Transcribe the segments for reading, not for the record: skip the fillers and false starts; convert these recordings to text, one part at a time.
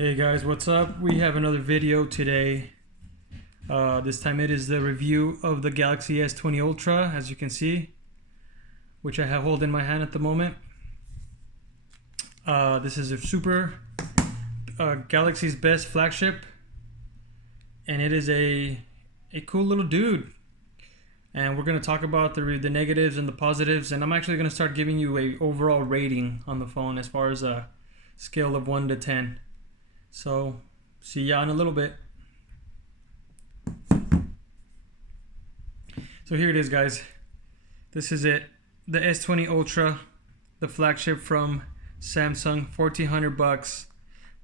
Hey guys, what's up? We have another video today. This time it is the review of the Galaxy S20 Ultra, as you can see, which I have hold in my hand at the moment. This is a super Galaxy's best flagship, and it is a cool little dude. And we're going to talk about the negatives and the positives, and I'm actually going to start giving you a overall rating on the phone as far as a scale of 1 to 10. So, see ya in a little bit. So here it is, guys. This is it. The S20 Ultra, the flagship from Samsung, $1,400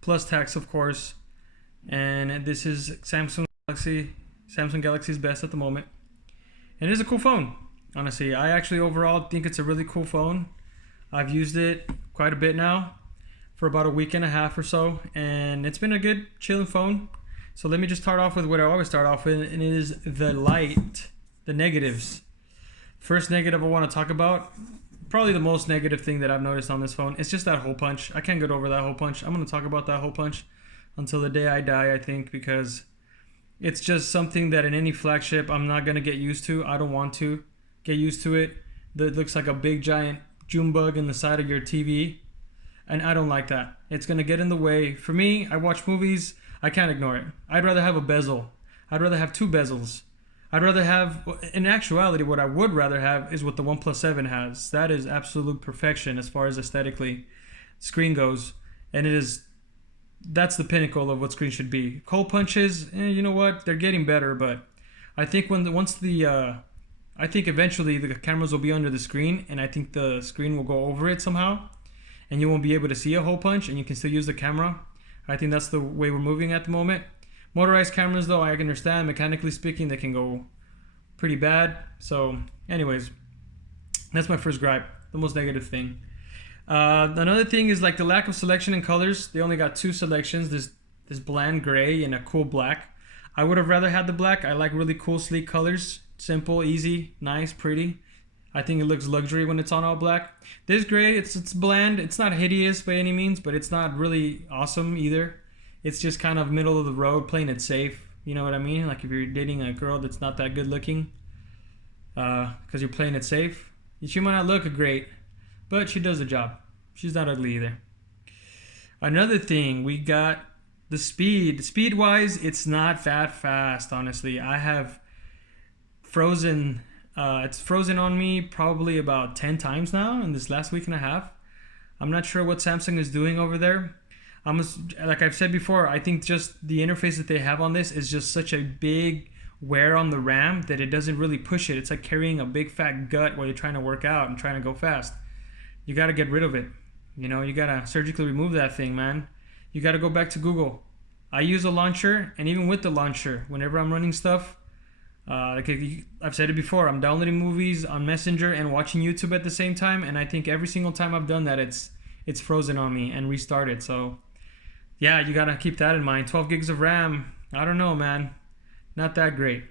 plus tax, of course. And this is Samsung Galaxy's best at the moment. And it is a cool phone, honestly. I actually overall think it's a really cool phone. I've used it quite a bit now, for about a week and a half or so, and it's been a good chilling phone. So let me just start off with what I always start off with, and it is the negatives. First negative I want to talk about, probably the most negative thing that I've noticed on this phone, it's just that hole punch. I can't get over that hole punch. I'm going to talk about that hole punch until the day I die, I think, because it's just something that in any flagship I'm not going to get used to. I don't want to get used to it. It looks like a big giant June bug in the side of your TV. And I don't like that. It's going to get in the way. For me, I watch movies. I can't ignore it. I'd rather have a bezel. I'd rather have two bezels. I'd rather have, in actuality, what I would rather have is what the OnePlus 7 has. That is absolute perfection as far as aesthetically screen goes. And that's the pinnacle of what screen should be. Hole punches, you know what? They're getting better, but I think I think eventually the cameras will be under the screen, and I think the screen will go over it somehow, and you won't be able to see a hole punch, and you can still use the camera. I think that's the way we're moving at the moment. Motorized cameras, though, I understand, mechanically speaking, they can go pretty bad. So, anyways, that's my first gripe, the most negative thing. Another thing is like the lack of selection in colors. They only got two selections, this bland gray and a cool black. I would have rather had the black. I like really cool, sleek colors. Simple, easy, nice, pretty. I think it looks luxury when it's on all black. This gray, it's bland. It's not hideous by any means, but it's not really awesome either. It's just kind of middle of the road, playing it safe. You know what I mean? Like if you're dating a girl that's not that good looking, because you're playing it safe. She might not look great, but she does the job. She's not ugly either. Another thing, we got the speed. Speed-wise, it's not that fast, honestly. I have frozen... it's frozen on me probably about 10 times now in this last week and a half. I'm not sure what Samsung is doing over there. Like I've said before, I think just the interface that they have on this is just such a big wear on the RAM that it doesn't really push it. It's like carrying a big fat gut while you're trying to work out and trying to go fast. You got to get rid of it. You know, you got to surgically remove that thing, man. You got to go back to Google. I use a launcher, and even with the launcher, whenever I'm running stuff, like I've said it before, I'm downloading movies on Messenger and watching YouTube at the same time, and I think every single time I've done that, it's frozen on me and restarted. So yeah, you gotta keep that in mind. 12 gigs of RAM, I don't know, man, not that great.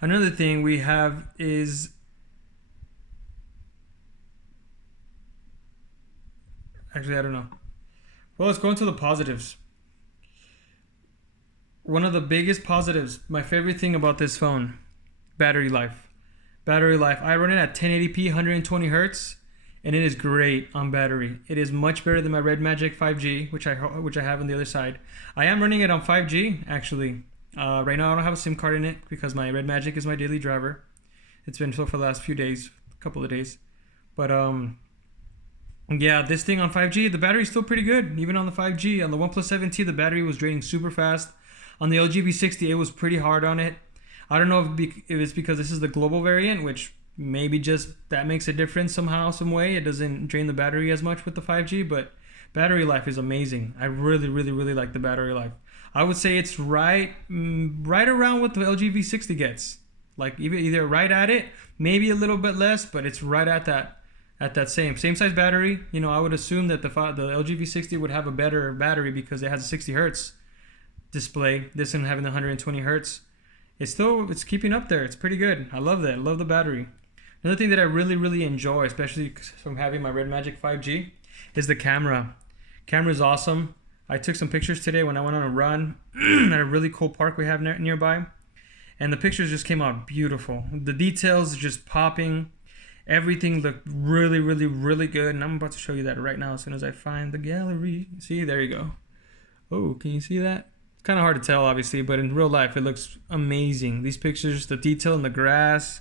Another thing we have is actually, I don't know. Well, let's go into the positives. One of the biggest positives, my favorite thing about this phone, battery life. Battery life. I run it at 1080p, 120 hertz, and it is great on battery. It is much better than my Red Magic 5G, which I have on the other side. I am running it on 5G, actually. Right now I don't have a SIM card in it because my Red Magic is my daily driver. It's been so for the last few days, a couple of days. But yeah, this thing on 5G, the battery's still pretty good, even on the 5G. On the OnePlus 7T, the battery was draining super fast. On the LG V60, it was pretty hard on it. I don't know if it's because this is the global variant, which maybe just that makes a difference somehow, some way. It doesn't drain the battery as much with the 5G, but battery life is amazing. I really, really, really like the battery life. I would say it's right around what the LG V60 gets. Like either right at it, maybe a little bit less, but it's right at that same size battery. You know, I would assume that the LG V60 would have a better battery because it has a 60 hertz display. This one having the 120 hertz, it's keeping up there. It's pretty good. I love that. I love the battery. Another thing that I really, really enjoy, especially from having my Red Magic 5G, is the camera. Camera is awesome. I took some pictures today when I went on a run at a really cool park we have nearby. And the pictures just came out beautiful. The details just popping. Everything looked really, really, really good. And I'm about to show you that right now as soon as I find the gallery. See, there you go. Oh, can you see that? It's kind of hard to tell, obviously, but in real life, it looks amazing. These pictures, the detail in the grass,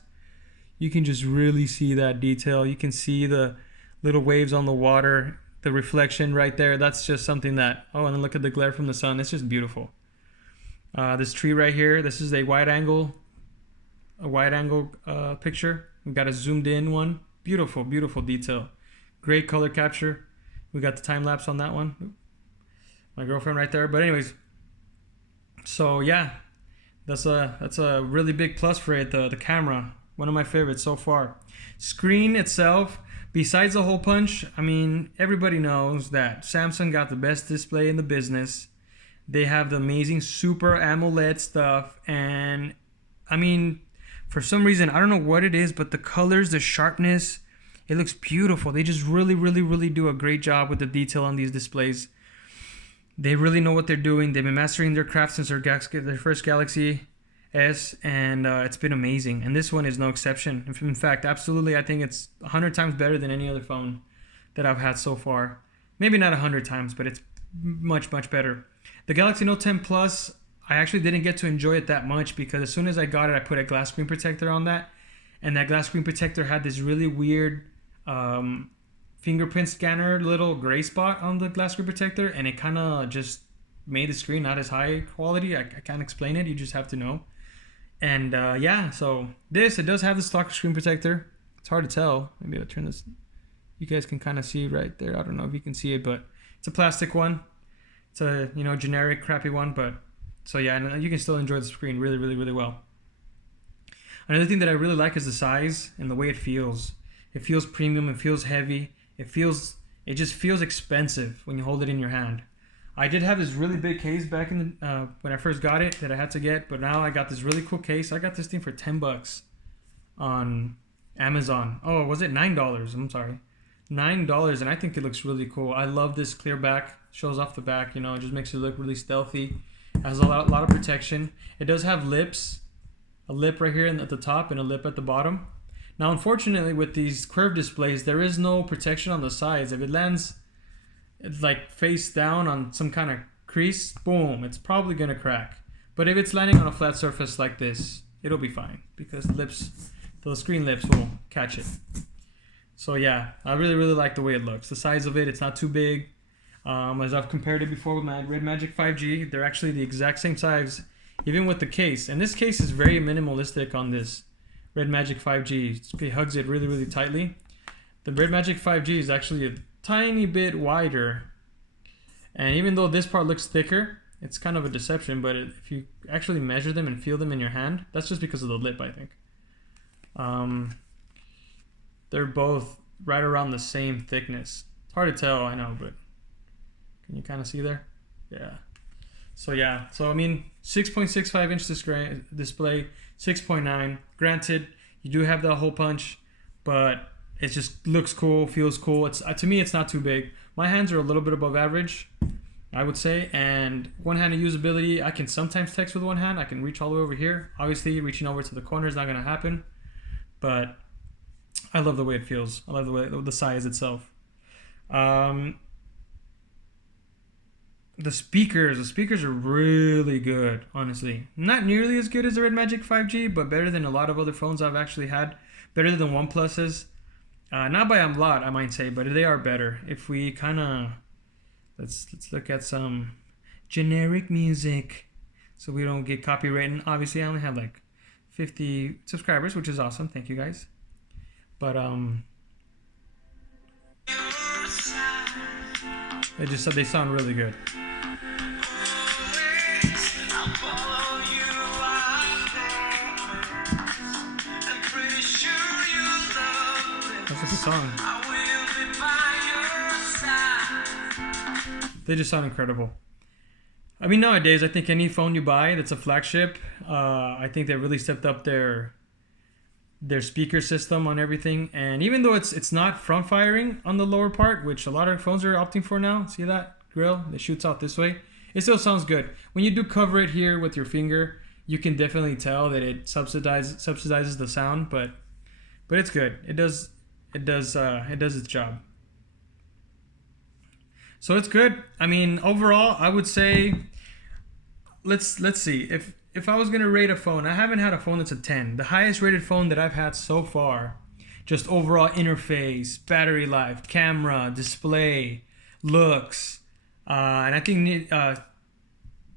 you can just really see that detail. You can see the little waves on the water, the reflection right there. That's just something that, oh, and then look at the glare from the sun. It's just beautiful. This tree right here, this is a wide angle picture. We got a zoomed in one. Beautiful, beautiful detail. Great color capture. We got the time lapse on that one. My girlfriend right there. But anyways, so yeah, that's a really big plus for it. The camera, one of my favorites so far. Screen itself, besides the hole punch, I mean, everybody knows that Samsung got the best display in the business. They have the amazing Super AMOLED stuff, and I mean, for some reason, I don't know what it is, but the colors, the sharpness, it looks beautiful. They just really, really, really do a great job with the detail on these displays. They really know what they're doing. They've been mastering their craft since their first Galaxy S, and it's been amazing. And this one is no exception. In fact, absolutely, I think it's 100 times better than any other phone that I've had so far. Maybe not 100 times, but it's much, much better. The Galaxy Note 10 Plus, I actually didn't get to enjoy it that much because as soon as I got it, I put a glass screen protector on that. And that glass screen protector had this really weird fingerprint scanner little gray spot on the glass screen protector. And it kind of just made the screen not as high quality. I can't explain it. You just have to know. And yeah, so it does have the stock screen protector. It's hard to tell. Maybe I'll turn this. You guys can kind of see right there. I don't know if you can see it, but it's a plastic one. It's a, generic crappy one, but so yeah, and you can still enjoy the screen really, really, really well. Another thing that I really like is the size and the way it feels. It feels premium, it feels heavy, it just feels expensive when you hold it in your hand. I did have this really big case back in the, when I first got it that I had to get, but now I got this really cool case. I got this thing for $10 on Amazon. Oh, was it $9? I'm sorry. $9, and I think it looks really cool. I love this clear back. Shows off the back, it just makes it look really stealthy. Has a lot of protection. It does have lips, a lip right here at the top and a lip at the bottom. Now, unfortunately, with these curved displays, there is no protection on the sides. If it lands like face down on some kind of crease, boom, it's probably gonna crack. But if it's landing on a flat surface like this, it'll be fine because the screen lips will catch it. So yeah, I really, really like the way it looks. The size of it, it's not too big. As I've compared it before with my Red Magic 5G, they're actually the exact same size, even with the case. And this case is very minimalistic on this Red Magic 5G. It hugs it really, really tightly. The Red Magic 5G is actually a tiny bit wider. And even though this part looks thicker, it's kind of a deception, but if you actually measure them and feel them in your hand, that's just because of the lip, I think. They're both right around the same thickness. It's hard to tell, I know, but can you kind of see there? Yeah. So yeah, so I mean, 6.65 inch display, 6.9. Granted, you do have the hole punch, but it just looks cool, feels cool. It's to me, it's not too big. My hands are a little bit above average, I would say, and one-handed usability. I can sometimes text with one hand. I can reach all the way over here. Obviously, reaching over to the corner is not going to happen, but I love the way it feels. I love the size itself. The speakers are really good, honestly. Not nearly as good as the Red Magic 5G, but better than a lot of other phones I've actually had. Better than OnePlus's. Not by a lot, I might say, but they are better. If we kind of let's look at some generic music, so we don't get copyrighted. Obviously, I only have like 50 subscribers, which is awesome. Thank you guys. But they sound really good. That's a good song. They just sound incredible. I mean, nowadays, I think any phone you buy that's a flagship, I think they really stepped up their speaker system on everything. And even though it's not front firing on the lower part, which a lot of phones are opting for now, see that grill that shoots out this way. It still sounds good. When you do cover it here with your finger, you can definitely tell that it subsidizes the sound, but it's good. It does its job. So it's good. I mean, overall, I would say, let's see. If I was gonna rate a phone, I haven't had a phone that's a 10. The highest rated phone that I've had so far, just overall interface, battery life, camera, display, looks, and I think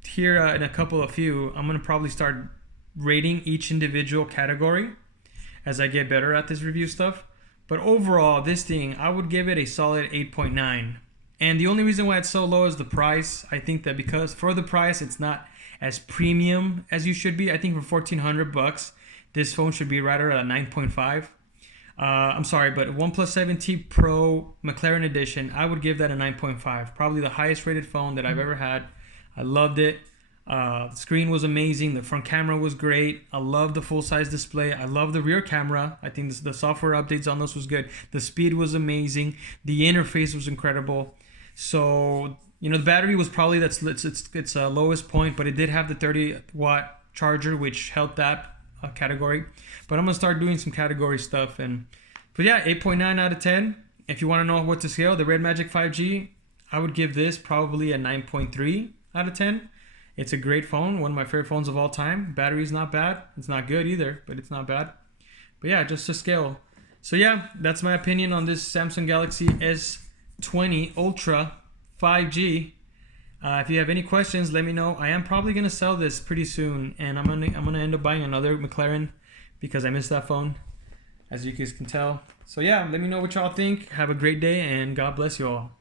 here in a few, I'm gonna probably start rating each individual category as I get better at this review stuff. But overall, this thing, I would give it a solid 8.9. And the only reason why it's so low is the price. I think that because for the price, it's not as premium as you should be. I think for $1,400, this phone should be right around a 9.5. I'm sorry, but OnePlus 7T Pro McLaren Edition, I would give that a 9.5. Probably the highest rated phone that I've ever had. I loved it. The screen was amazing. The front camera was great. I love the full-size display. I love the rear camera. I think the software updates on this was good. The speed was amazing. The interface was incredible. So, the battery was probably its lowest point, but it did have the 30-watt charger, which helped that category. But I'm going to start doing some category stuff. But yeah, 8.9 out of 10. If you want to know what to scale, the Red Magic 5G, I would give this probably a 9.3 out of 10. It's a great phone, one of my favorite phones of all time. Battery's not bad. It's not good either, but it's not bad. But yeah, just to scale. So yeah, that's my opinion on this Samsung Galaxy S20 Ultra 5G. If you have any questions, let me know. I am probably gonna sell this pretty soon, and I'm gonna end up buying another McLaren because I missed that phone, as you guys can tell. So yeah, let me know what y'all think. Have a great day, and God bless you all.